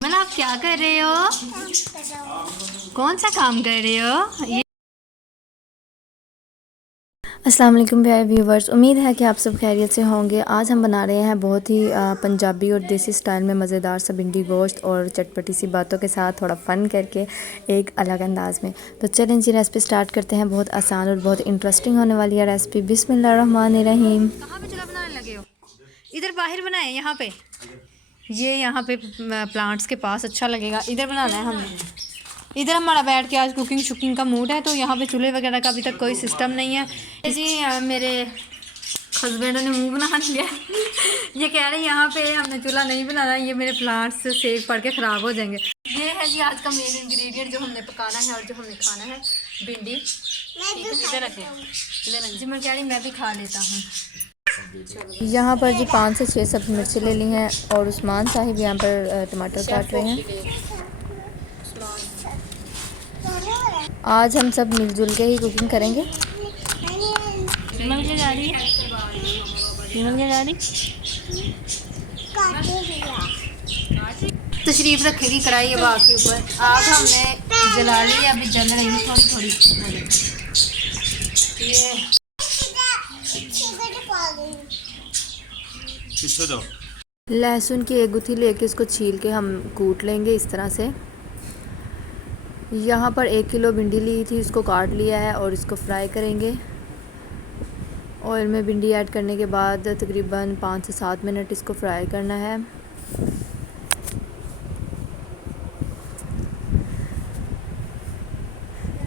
मतलब आप क्या कर रहे हो? कौन सा काम कर रहे हो ये? अस्सलाम वालेकुम प्यारे व्यूवर्स, उम्मीद है कि आप सब खैरियत से होंगे। आज हम बना रहे हैं बहुत ही पंजाबी और देसी स्टाइल में मज़ेदार सा भिंडी गोश्त और चटपटी सी बातों के साथ थोड़ा फ़न करके एक अलग अंदाज में। तो चलें जी रेसिपी स्टार्ट करते हैं। बहुत आसान और बहुत इंटरेस्टिंग होने वाली है रेसिपी। बिस्मिल्लाहिर्रहमानिर्रहीम। कहाँ पे चूल्हा बनाने लगे हो? इधर बाहर बनाए, यहाँ पे, ये यहाँ पे प्लांट्स के पास अच्छा लगेगा। इधर बनाना है हमने। इधर हमारा बैठ के आज कुकिंग शुकिंग का मूड है, तो यहाँ पे चूल्हे वगैरह का अभी तक कोई सिस्टम नहीं है जी। मेरे हस्बैंड ने मुंह बना लिया। ये कह रहे हैं यहाँ पे हमने चूल्हा नहीं बनाना, ये मेरे प्लांट्स सेक पड़ के ख़राब हो जाएंगे। ये है जी आज का मेन इंग्रेडिएंट जो हमने पकाना है और जो हमने खाना है, भिंडी। इधर रखें, इधर जी। मैं कह रही मैं भी खा लेता हूँ। यहाँ पर जी 5 से 6 सब्ज़ी मिर्चें ले ली हैं और उस्मान साहिब यहाँ पर टमाटर काट रहे हैं। आज हम सब मिलजुल के ही कुकिंग करेंगे। जा रही है, जा रही तशरीफ रखेगी कढ़ाई अब आग के ऊपर। आग हमने जला ली है, अभी जल रही है थोड़ी थोड़ी। ये लहसुन की एक गुत्थी लेके इसको छील के हम कूट लेंगे इस तरह से। यहाँ पर 1 किलो भिंडी ली थी, इसको काट लिया है और इसको फ्राई करेंगे। ऑयल में भिंडी ऐड करने के बाद तकरीबन 5 से 7 मिनट इसको फ्राई करना है।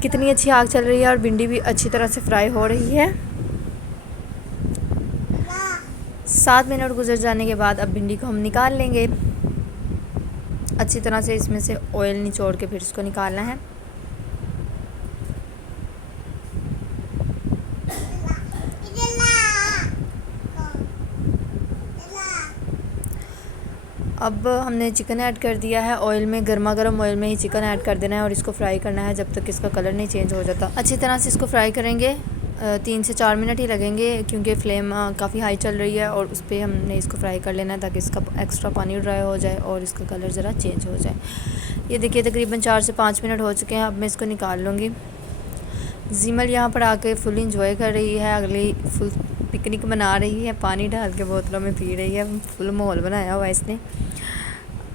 कितनी अच्छी आग चल रही है और भिंडी भी अच्छी तरह से फ्राई हो रही है। 7 मिनट गुजर जाने के बाद अब भिंडी को हम निकाल लेंगे। अच्छी तरह से इसमें से ऑयल निचोड़ के फिर इसको निकालना है। अब हमने चिकन ऐड कर दिया है ऑयल में, गर्मा गर्म ऑयल में ही चिकन ऐड कर देना है और इसको फ्राई करना है जब तक इसका कलर नहीं चेंज हो जाता। अच्छी तरह से इसको फ्राई करेंगे। 3 से 4 मिनट ही लगेंगे क्योंकि फ्लेम काफ़ी हाई चल रही है और उस पर हमने इसको फ्राई कर लेना है ताकि इसका एक्स्ट्रा पानी ड्राई हो जाए और इसका कलर ज़रा चेंज हो जाए। ये देखिए तकरीबन 4 से 5 मिनट हो चुके हैं। अब मैं इसको निकाल लूँगी। जीमल यहाँ पर आके फुल इंजॉय कर रही है, अगली फुल पिकनिक मना रही है, पानी डाल के बोतलों में पी रही है। फुल माहौल बनाया हुआ है इसने।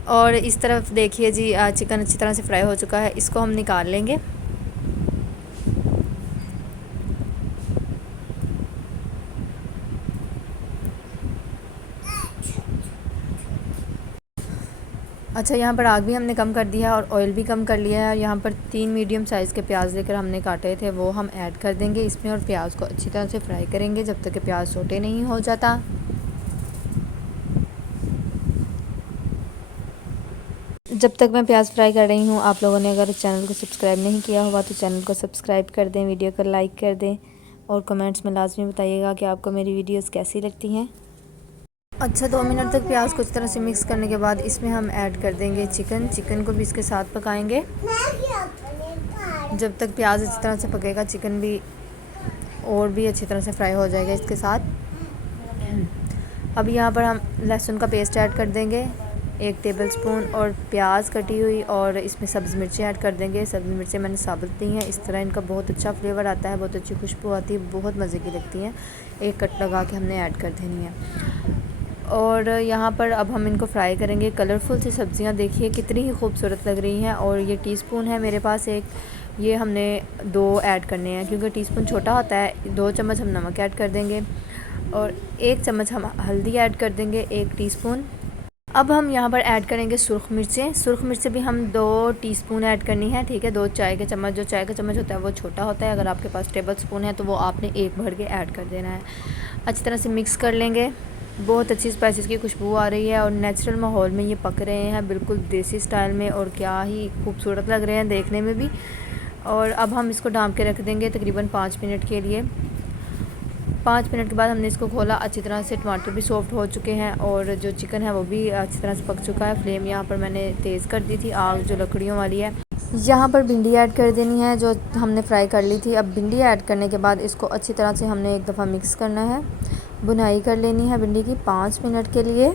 और इस तरफ देखिए जी चिकन अच्छी तरह से फ्राई हो चुका है, इसको हम निकाल लेंगे। अच्छा, यहाँ पर आग भी हमने कम कर दिया है और ऑयल भी कम कर लिया है। और यहाँ पर 3 मीडियम साइज़ के प्याज लेकर हमने काटे थे, वो हम ऐड कर देंगे इसमें और प्याज को अच्छी तरह से फ्राई करेंगे जब तक कि प्याज सोटे नहीं हो जाता। जब तक मैं प्याज फ्राई कर रही हूँ, आप लोगों ने अगर चैनल को सब्सक्राइब नहीं किया हुआ तो चैनल को सब्सक्राइब कर दें, वीडियो को लाइक कर दें और कमेंट्स में लाजमी बताइएगा कि आपको मेरी वीडियोस कैसी लगती हैं। अच्छा, 2 मिनट तक प्याज को अच्छी तरह से मिक्स करने के बाद इसमें हम ऐड कर देंगे चिकन को भी इसके साथ पकाएंगे जब तक प्याज अच्छी तरह से पकेगा। चिकन भी और भी अच्छी तरह से फ्राई हो जाएगा इसके साथ। अब यहाँ पर हम लहसुन का पेस्ट ऐड कर देंगे 1 टेबलस्पून और प्याज कटी हुई और इसमें सब्ज़ मिर्चें ऐड कर देंगे। सब्ज़ मिर्चें मैंने साबुत दी हैं, इस तरह इनका बहुत अच्छा फ्लेवर आता है, बहुत अच्छी खुशबू आती है, बहुत मज़े की लगती हैं। 1 कट लगा के हमने ऐड कर देनी है। और यहाँ पर अब हम इनको फ्राई करेंगे। कलरफुल सी सब्ज़ियाँ देखिए कितनी ही खूबसूरत लग रही हैं। और ये टीस्पून है मेरे पास एक, ये हमने 2 ऐड करने हैं क्योंकि टीस्पून छोटा होता है। 2 चम्मच हम नमक ऐड कर देंगे और 1 चम्मच हम हल्दी ऐड कर देंगे, 1 टीस्पून। अब हम यहाँ पर ऐड करेंगे सुरख मिर्चें। सुरख मिर्चें भी हम 2 टीस्पून ऐड करनी है, ठीक है। 2 चाय के चम्मच, जो चाय का चम्मच होता है वो छोटा होता है, अगर आपके पास टेबल स्पून है तो वो आपने 1 भर के ऐड कर देना है। अच्छी तरह से मिक्स कर लेंगे। बहुत अच्छी स्पाइसेस की खुशबू आ रही है और नेचुरल माहौल में ये पक रहे हैं, बिल्कुल देसी स्टाइल में, और क्या ही खूबसूरत लग रहे हैं देखने में भी। और अब हम इसको ढाँप के रख देंगे तकरीबन 5 मिनट के लिए। 5 मिनट के बाद हमने इसको खोला। अच्छी तरह से टमाटर भी सॉफ्ट हो चुके हैं और जो चिकन है वो भी अच्छी तरह से पक चुका है। फ्लेम यहाँ पर मैंने तेज़ कर दी थी, आग जो लकड़ियों वाली है। यहाँ पर भिंडी ऐड कर देनी है जो हमने फ्राई कर ली थी। अब भिंडी ऐड करने के बाद इसको अच्छी तरह से हमने एक दफ़ा मिक्स करना है। भुनाई कर लेनी है भिंडी की 5 मिनट के लिए।